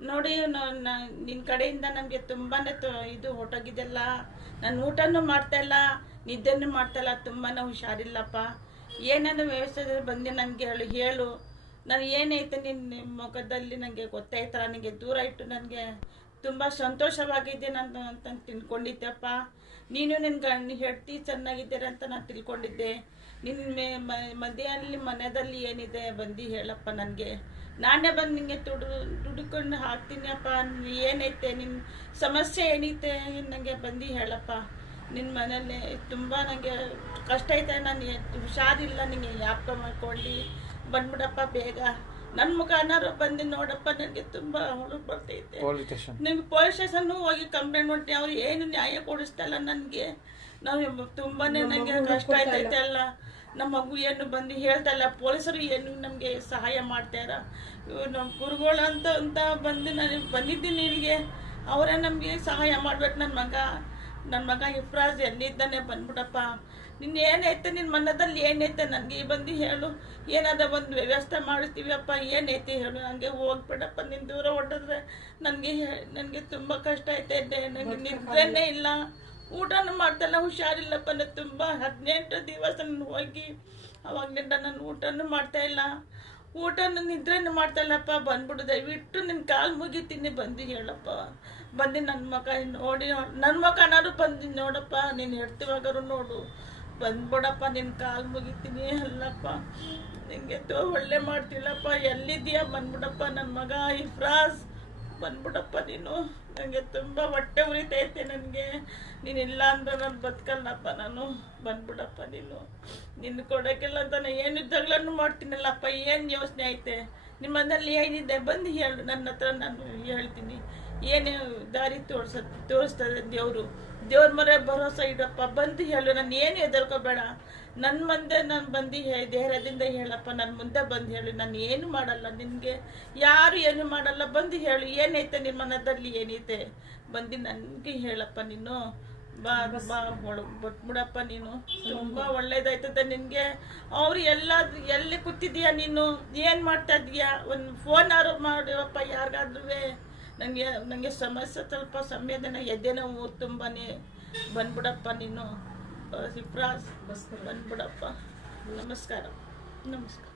ನೋಡಿ ನಿನ್ನ ಕಡೆಯಿಂದ ನಮಗೆ ತುಂಬಾ ಇದು ಹೊಟ್ಟೋಗಿದೆಲ್ಲ ನಾನು ಊಟನೂ ಮಾಡ್ತಾ ಇಲ್ಲ, ನಿದ್ದೆನೂ ಮಾಡ್ತಾ ಇಲ್ಲ ತುಂಬಾ ಹುಷಾರಿಲ್ಲಪ್ಪ. ಏನೇನು ವ್ಯವಸ್ಥೆ ಬಂದು ನನಗೆ ಹೇಳು ಹೇಳು. ನಾನು ಏನೈತೆ ನಿನ್ನ ಮುಖದಲ್ಲಿ ನನಗೆ ಗೊತ್ತಾಯ್ತಲ್ಲ ನನಗೆ ದೂರ ಇಟ್ಟು ನನಗೆ ತುಂಬ ನಾನು ಅಂತ ತಿಳ್ಕೊಂಡಿದ್ದೆಪ್ಪ. ನೀನು ನಿನ್ನ ಗಂಡ ಹೆಡ್ತಿ ಚೆನ್ನಾಗಿದ್ದೀರ ಅಂತ ನಾನು ತಿಳ್ಕೊಂಡಿದ್ದೆ. ನಿನ್ನ ಮಧ್ಯದಲ್ಲಿ ಮನೆಯಲ್ಲಿ ಏನಿದೆ ಬಂದು ಹೇಳಪ್ಪ ನನಗೆ. ನಾನೇ ಬಂದು ನಿನಗೆ ದುಡು ದುಡ್ಕೊಂಡು ಹಾಕ್ತೀನಿ ಅಪ್ಪ. ಏನೈತೆ ನಿನ್ನ ಸಮಸ್ಯೆ ಏನೈತೆ ನನಗೆ ಬಂದು ಹೇಳಪ್ಪ. ನಿನ್ನ ಮನೇಲಿ ತುಂಬ ನನಗೆ ಕಷ್ಟ ಐತೆ, ನಾನು ಹುಷಾರಿಲ್ಲ ನಿಮಗೆ ಯಾಕೆ ಮಾಡ್ಕೊಂಡು ಬಂದ್ಬಿಡಪ್ಪ ಬೇಗ. ನನ್ನ ಮುಖ ಅನಾರು ಬಂದು ನೋಡಪ್ಪ ನನಗೆ ತುಂಬಾ ಹುಡುಗ ಬರ್ತೈತೆ ಪೊಲೀಸ್ ಸ್ಟೇಷನ್ ನಿಮ್ಗೆ ಪೊಲೀಸ್ ಸ್ಟೇಷನ್ ಹೋಗಿ ಕಂಪ್ಲೇಂಟ್ ಮಾಡ್ತೀನಿ ಅವ್ರು ಏನು ನ್ಯಾಯ ಕೊಡಿಸ್ತಲ್ಲ ನನಗೆ. ನಾವು ತುಂಬಾನೇ ನನಗೆ ಕಷ್ಟ ಆಯ್ತೈತೆ ಅಲ್ಲ. ನಮ್ಮ ಮಗು ಏನು ಬಂದು ಹೇಳ್ತಲ್ಲ ಪೊಲೀಸರು ಏನು ನಮಗೆ ಸಹಾಯ ಮಾಡ್ತಾರ ನಮ್ಮ ಗುರುಗಳು ಅಂತ ಅಂತ ಬಂದು ನಾನು ಬಂದಿದ್ದೀನಿ ನಿನಗೆ ಅವರೇ ನಮಗೆ ಸಹಾಯ ಮಾಡ್ಬೇಕು ನನ್ನ ಮಗ. ನನ್ನ ಮಗ ಇಫ್ರಾಜ್ ಎಲ್ಲಿದ್ದಾನೆ ಬಂದ್ಬಿಡಪ್ಪ. ನಿನ್ನ ಏನೈತೆ ನಿನ್ನ ಮನದಲ್ಲಿ ಏನೈತೆ ನನಗೆ ಬಂದು ಹೇಳು. ಏನಾದ ಒಂದು ವ್ಯವಸ್ಥೆ ಮಾಡಿಸ್ತೀವಪ್ಪ ಏನೈತೆ ಹೇಳು. ನನಗೆ ಹೋಗ್ಬೇಡಪ್ಪ ನಿನ್ನ ದೂರ ಹೊಡೆದ್ರೆ ನನಗೆ ನನಗೆ ತುಂಬ ಕಷ್ಟ ಐತೆ ನನಗೆ ನಿದ್ರೆನೇ ಇಲ್ಲ. ಊಟನೂ ಮಾಡ್ತಲ್ಲ ಹುಷಾರಿಲ್ಲಪ್ಪ ನಾನು ತುಂಬ ಹದಿನೆಂಟು ದಿವಸ ನಾನು ಹೋಗಿ ಅವಾಗಲಿಂದ ನಾನು ಊಟನೂ ಮಾಡ್ತಾ ಇಲ್ಲ. ಊಟನೂ ನಿದ್ರೆನೂ ಮಾಡ್ತಾಯಿಲ್ಲಪ್ಪ ಬಂದ್ಬಿಡು. ದಯವಿಟ್ಟು ನಿನ್ನ ಕಾಲು ಮುಗಿತೀನಿ ಬಂದು ಹೇಳಪ್ಪ. ಬಂದು ನನ್ನ ಮಗ ನೋಡಿ ನನ್ನ ಮಗನಾದ್ರು ಬಂದು ನೋಡಪ್ಪ. ನೀನು ಹೆಡ್ತಿವಾಗಾರು ನೋಡು. ಬಂದ್ಬಿಡಪ್ಪ ನಿನ್ನ ಕಾಲು ಮುಗಿತೀನಿ, ಅಲ್ಲಪ್ಪ. ನಿಂಗೆ ತೋ ಒಳ್ಳೆ ಮಾಡ್ತಿಲ್ಲಪ್ಪ ಎಲ್ಲಿದ್ದೀಯಾ? ಬಂದ್ಬಿಡಪ್ಪ ನನ್ನ ಮಗ ಇಫ್ರಾಸ್ ಬಂದ್ಬಿಡಪ್ಪ ನೀನು. ನನಗೆ ತುಂಬ ಹೊಟ್ಟೆ ಉರಿತೈತೆ ನನಗೆ. ನೀನು ಇಲ್ಲ ಅಂದ್ರೆ ನಾನು ಬದುಕಲ್ಲಪ್ಪ ನಾನು. ಬಂದ್ಬಿಡಪ್ಪ ನೀನು. ನಿನ್ನ ಕೊಡೋಕ್ಕಿಲ್ಲ ಅಂತ ನಾನು ಏನು ಜಗಳನ್ನು ಮಾಡ್ತೀನಲ್ಲಪ್ಪ? ಏನು ಯೋಚನೆ ಐತೆ? ನಿಮ್ಮ ಮನೇಲಿ ಏನಿದೆ? ಬಂದು ಹೇಳು. ನನ್ನ ಹತ್ರ ನಾನು ಹೇಳ್ತೀನಿ. ಏನೇ ದಾರಿ ತೋರ್ಸ, ತೋರಿಸ್ತದೆ ದೇವರು. ದೇವ್ರ ಮರ ಭರೋಸ ಇಡಪ್ಪ, ಬಂದು ಹೇಳು, ನಾನು ಏನು ಹೆದರ್ಕೋಬೇಡ. ನನ್ನ ಮುಂದೆ ನಾನು ಬಂದು ಹೇಳಿ ದೇಹರದಿಂದ ಹೇಳಪ್ಪ ನನ್ನ ಮುಂದೆ ಬಂದು ಹೇಳು, ನಾನು ಏನು ಮಾಡಲ್ಲ ನಿನಗೆ. ಯಾರು ಏನು ಮಾಡಲ್ಲ, ಬಂದು ಹೇಳು, ಏನೈತೆ ನಿಮ್ಮ ಮನದಲ್ಲಿ, ಏನೈತೆ? ಬಂದು ನನಗೆ ಹೇಳಪ್ಪ ನೀನು. ಬಾ ಬಾ ಬಿಟ್ಬಿಡಪ್ಪ ನೀನು. ತುಂಬ ಒಳ್ಳೇದಾಯ್ತದೆ ನಿನಗೆ. ಅವ್ರು ಎಲ್ಲ ಎಲ್ಲಿ ಕೂತಿದ್ಯಾ ನೀನು? ಏನು ಮಾಡ್ತಾ ಇದೀಯಾ? ಒಂದು ಫೋನ್ ಆರು ಮಾಡಿವಪ್ಪ ಯಾರಿಗಾದ್ರೂ ನನಗೆ ನನಗೆ ಸಮಸ್ಯೆ ಸ್ವಲ್ಪ ಸಂವೇದನೆ ಎದೆ ನೋವು ತುಂಬಾ ಬಂದ್ಬಿಡಪ್ಪ ನೀನು. ಸಿಪ್ರಾಸ್ ಬಂದ್ಬಿಡಪ್ಪ. ನಮಸ್ಕಾರ. ನಮಸ್ಕಾರ.